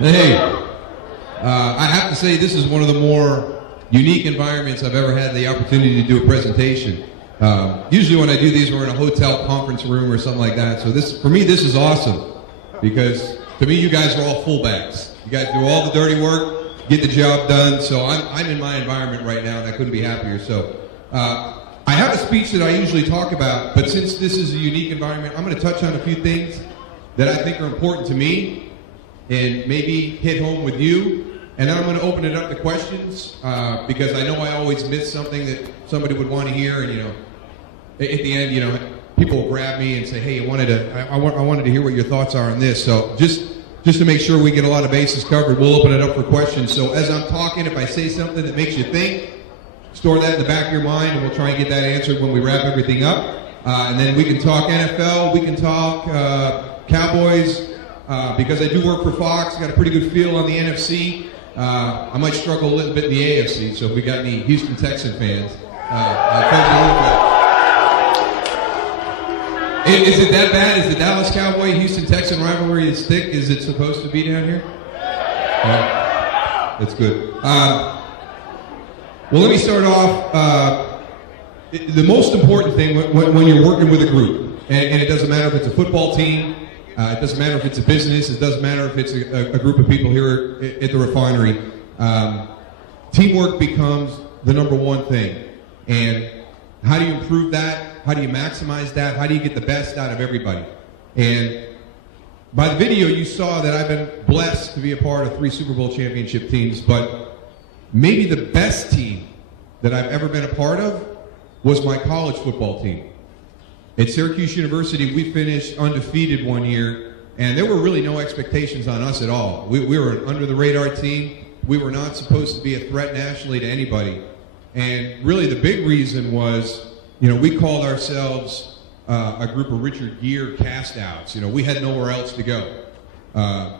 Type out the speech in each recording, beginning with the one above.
Hey, I have to say this is one of the more unique environments I've ever had the opportunity to do a presentation. Usually when I do these, we're in a hotel conference room or something like that. So this, for me, this is awesome because to me, you guys are all fullbacks. You guys do all the dirty work, get the job done. So I'm in my environment right now, and I couldn't be happier. So I have a speech that I usually talk about, but since this is a unique environment, I'm going to touch on a few things that I think are important to me and maybe hit home with you. And then I'm going to open it up to questions because I know I always miss something that somebody would want to hear. And, you know, at the end, you know, people will grab me and say, hey, I wanted to hear what your thoughts are on this. So just to make sure we get a lot of bases covered, we'll open it up for questions. So as I'm talking, if I say something that makes you think, store that in the back of your mind, and we'll try and get that answered when we wrap everything up. And then we can talk NFL, we can talk Cowboys, because I do work for Fox, got a pretty good feel on the NFC. I might struggle a little bit in the AFC, so if we got any Houston Texan fans, I'll tell you a little bit. Is it that bad? Is the Dallas Cowboy Houston Texan rivalry as thick as it's supposed to be down here? That's good. Well, let me start off. The most important thing when you're working with a group, and it doesn't matter if it's a football team, it doesn't matter if it's a business, it doesn't matter if it's a group of people here at the refinery, teamwork becomes the number one thing. And how do you improve that? How do you maximize that? How do you get the best out of everybody? And by the video, you saw that I've been blessed to be a part of 3 Super Bowl championship teams, but maybe the best team that I've ever been a part of was my college football team. At Syracuse University, we finished undefeated one year, and there were really no expectations on us at all. We were an under-the-radar team. We were not supposed to be a threat nationally to anybody. And really the big reason was, you know, we called ourselves a group of Richard Gere cast-outs. You know, we had nowhere else to go.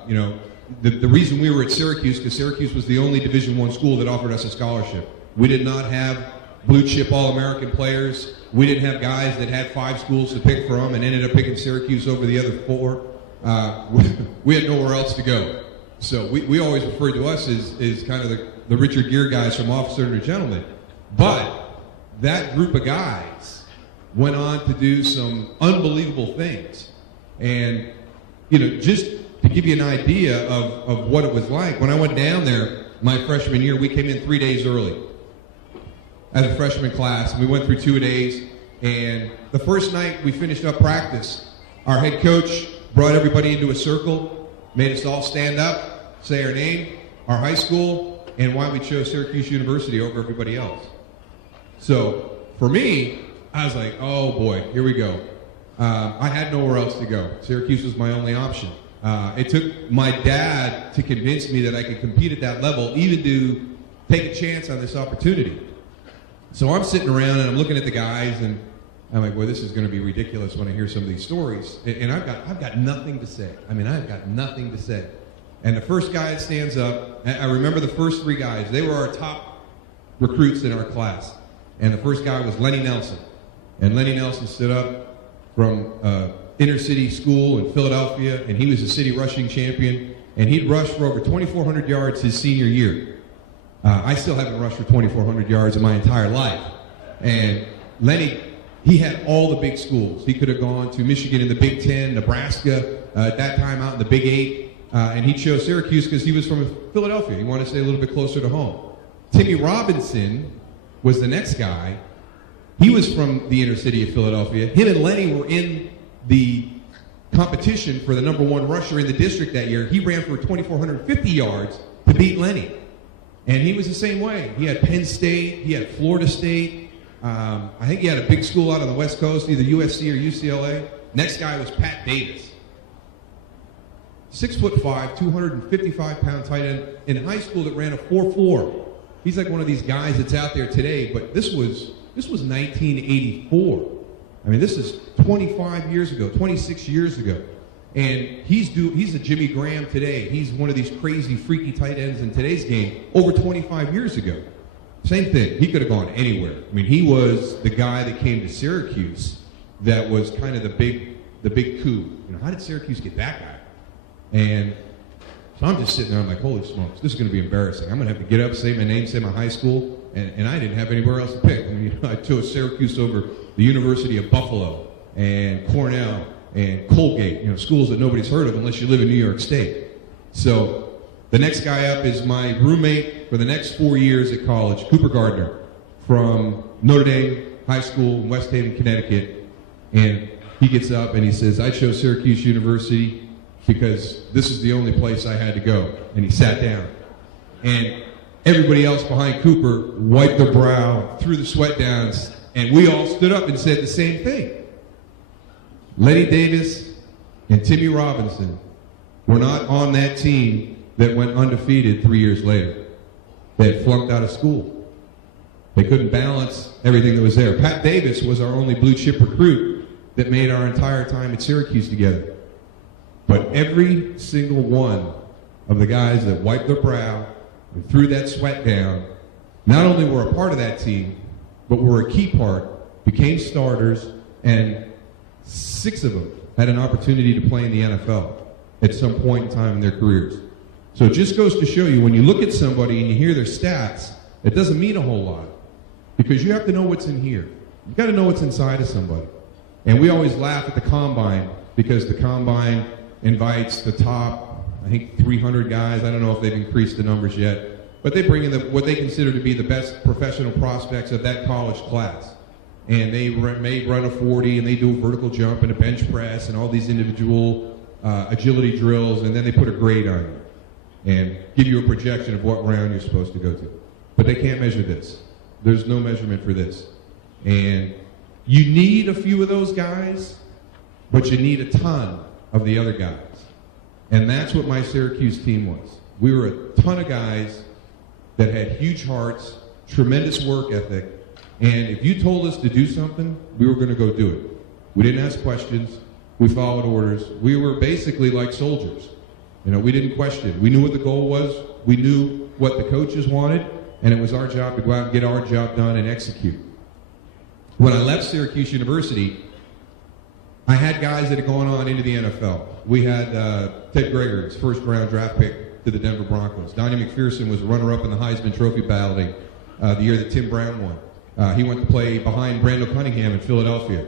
You know, the reason we were at Syracuse, because Syracuse was the only Division I school that offered us a scholarship. We did not have blue-chip All-American players. We didn't have guys that had 5 schools to pick from and ended up picking Syracuse over the other 4. We had nowhere else to go. So we always referred to us as kind of the Richard Gere guys from Officer and a Gentleman. But that group of guys went on to do some unbelievable things. And, you know, just to give you an idea of what it was like, when I went down there my freshman year, we came in 3 days early as a freshman class. We went through 2 days, and the first night we finished up practice, our head coach brought everybody into a circle, made us all stand up, say our name, our high school, and why we chose Syracuse University over everybody else. So for me, I was like, oh boy, here we go. I had nowhere else to go. Syracuse was my only option. It took my dad to convince me that I could compete at that level, even to take a chance on this opportunity. So I'm sitting around and I'm looking at the guys and I'm like, well, this is going to be ridiculous when I hear some of these stories. And I've got nothing to say. I mean, I've got nothing to say. And the first guy that stands up, I remember the first 3 guys. They were our top recruits in our class. And the first guy was Lenny Nelson. And Lenny Nelson stood up from inner city school in Philadelphia, and he was a city rushing champion. And he'd rushed for over 2,400 yards his senior year. I still haven't rushed for 2,400 yards in my entire life. And Lenny, he had all the big schools. He could have gone to Michigan in the Big Ten, Nebraska, at that time out in the Big 8. And he chose Syracuse because he was from Philadelphia. He wanted to stay a little bit closer to home. Timmy Robinson was the next guy. He was from the inner city of Philadelphia. Him and Lenny were in the competition for the number 1 rusher in the district that year. He ran for 2,450 yards to beat Lenny. And he was the same way. He had Penn State. He had Florida State. I think he had a big school out on the West Coast, either USC or UCLA. Next guy was Pat Davis. 6'5", 255-pound tight end in high school that ran a 4.4. He's like one of these guys that's out there today, but this was 1984. I mean, this is 25 years ago, 26 years ago. And he's a Jimmy Graham today. He's one of these crazy, freaky tight ends in today's game over 25 years ago. Same thing. He could have gone anywhere. I mean, he was the guy that came to Syracuse that was kind of the big coup. You know, how did Syracuse get that guy? And So I'm just sitting there, I'm like, holy smokes, this is going to be embarrassing. I'm going to have to get up, say my name, say my high school, and I didn't have anywhere else to pick. I mean, I chose Syracuse over the University of Buffalo and Cornell and Colgate, schools that nobody's heard of unless you live in New York State. So the next guy up is my roommate for the next 4 years at college, Cooper Gardner, from Notre Dame High School in West Haven, Connecticut. And he gets up and he says, I chose Syracuse University because this is the only place I had to go. And he sat down. And everybody else behind Cooper wiped their brow, threw the sweat down, and we all stood up and said the same thing. Lenny Davis and Timmy Robinson were not on that team that went undefeated 3 years later. They had flunked out of school. They couldn't balance everything that was there. Pat Davis was our only blue chip recruit that made our entire time at Syracuse together. But every single one of the guys that wiped their brow and threw that sweat down, not only were a part of that team, but were a key part, became starters, and 6 of them had an opportunity to play in the NFL at some point in time in their careers. So it just goes to show you, when you look at somebody and you hear their stats, it doesn't mean a whole lot, because you have to know what's in here. You've got to know what's inside of somebody. And we always laugh at the Combine, because the Combine invites the top, I think, 300 guys. I don't know if they've increased the numbers yet, but they bring in what they consider to be the best professional prospects of that college class. And they may run a 40, and they do a vertical jump and a bench press and all these individual agility drills, and then they put a grade on you and give you a projection of what round you're supposed to go to. But they can't measure this. There's no measurement for this. And you need a few of those guys, but you need a ton of the other guys. And that's what my Syracuse team was. We were a ton of guys that had huge hearts, tremendous work ethic, and if you told us to do something, we were going to go do it. We didn't ask questions. We followed orders. We were basically like soldiers. We didn't question. We knew what the goal was. We knew what the coaches wanted, and it was our job to go out and get our job done and execute. When I left Syracuse University, I had guys that had gone on into the NFL. We had Ted Gregory's first-round draft pick to the Denver Broncos. Donnie McPherson was runner-up in the Heisman Trophy balloting the year that Tim Brown won. He went to play behind Brandon Cunningham in Philadelphia.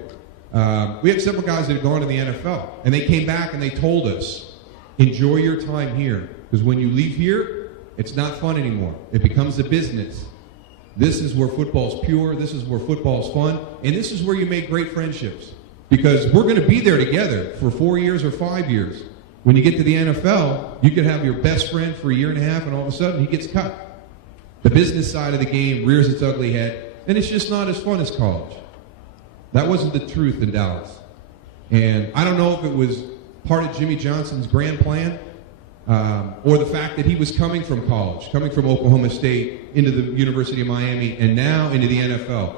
We had several guys that had gone to the NFL, and they came back and they told us, enjoy your time here, because when you leave here, it's not fun anymore. It becomes a business. This is where football's pure, this is where football's fun, and this is where you make great friendships. Because we're going to be there together for 4 years or 5 years. When you get to the NFL, you could have your best friend for a year and a half, and all of a sudden he gets cut. The business side of the game rears its ugly head, and it's just not as fun as college. That wasn't the truth in Dallas. And I don't know if it was part of Jimmy Johnson's grand plan, or the fact that he was coming from college, coming from Oklahoma State into the University of Miami, and now into the NFL,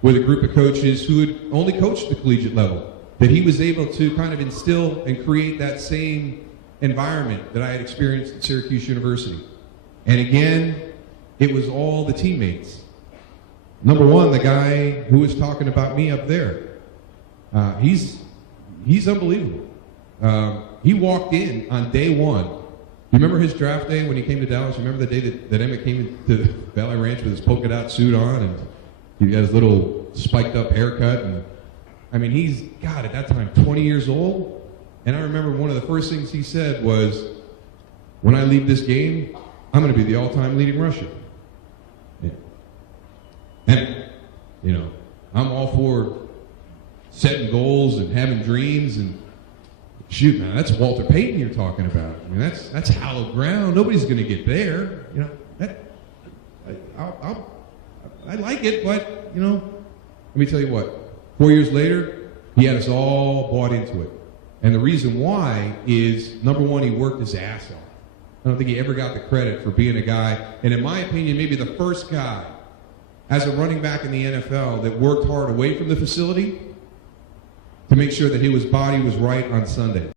with a group of coaches who had only coached the collegiate level, that he was able to kind of instill and create that same environment that I had experienced at Syracuse University. And again, it was all the teammates. Number one, the guy who was talking about me up there, he's unbelievable. He walked in on day one. You remember his draft day when he came to Dallas? You remember the day that Emmett came to Valley Ranch with his polka dot suit on, and he got his little spiked up haircut, and I mean, he's, God, at that time, 20 years old. And I remember one of the first things he said was, when I leave this game, I'm going to be the all-time leading rusher. Yeah. And, I'm all for setting goals and having dreams, and shoot, man, that's Walter Payton you're talking about. I mean, that's hallowed ground. Nobody's going to get there. I like it, but, let me tell you what. 4 years later, he had us all bought into it. And the reason why is, number one, he worked his ass off. I don't think he ever got the credit for being a guy, and in my opinion, maybe the first guy as a running back in the NFL that worked hard away from the facility to make sure that his body was right on Sunday.